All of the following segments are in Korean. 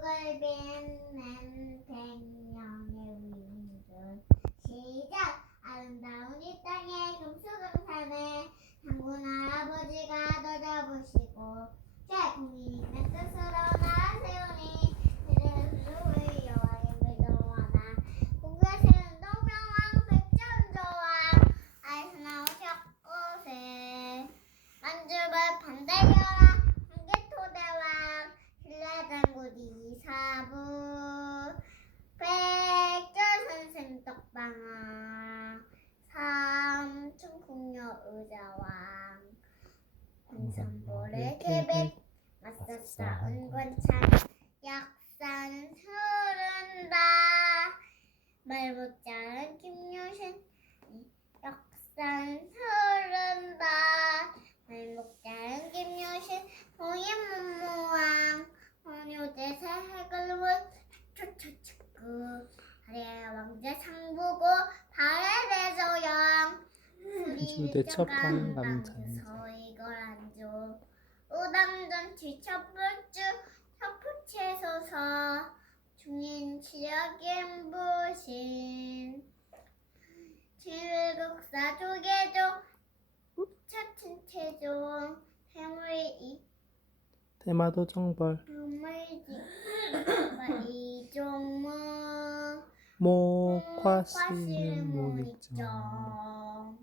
북을 빛낸 백령의 민족 시작 아름다운 이 땅에 금수강산에 당군 할아버지가 너 잡으시고 제 국민의 뜻으로 나라 세우니 그들을 여호와의 믿음하나 국에 세운 동명왕 백전조왕 아이서 나오셨고세 만주벌 반대여라 한개토대왕 신라장군 이사부 백절선생 떡방아 삼춘궁녀 의자왕. 군산보를 맞서 싸운 권창 약산 흐른다. 말 못자른 김유신 역산 흐른다. 말 못자른 김유신 동인문무왕. 홍유대세 해글문 초초초구 아래 왕자 상보고 발에 대조영 주대 첫판 남잔. 서이걸 안 줘. 우당전 뒤첩불주 첩부채소서 중인 지역인 부신. 질국사 조개종 차친 체종 해물이 테마도 정벌. 해물지 이종무. 목화씨는 목익정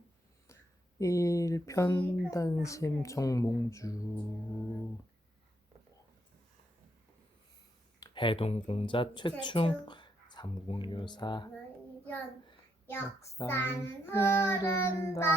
일편단심 정몽주. 해동공자 최충. 삼국유사. 역산 흐른다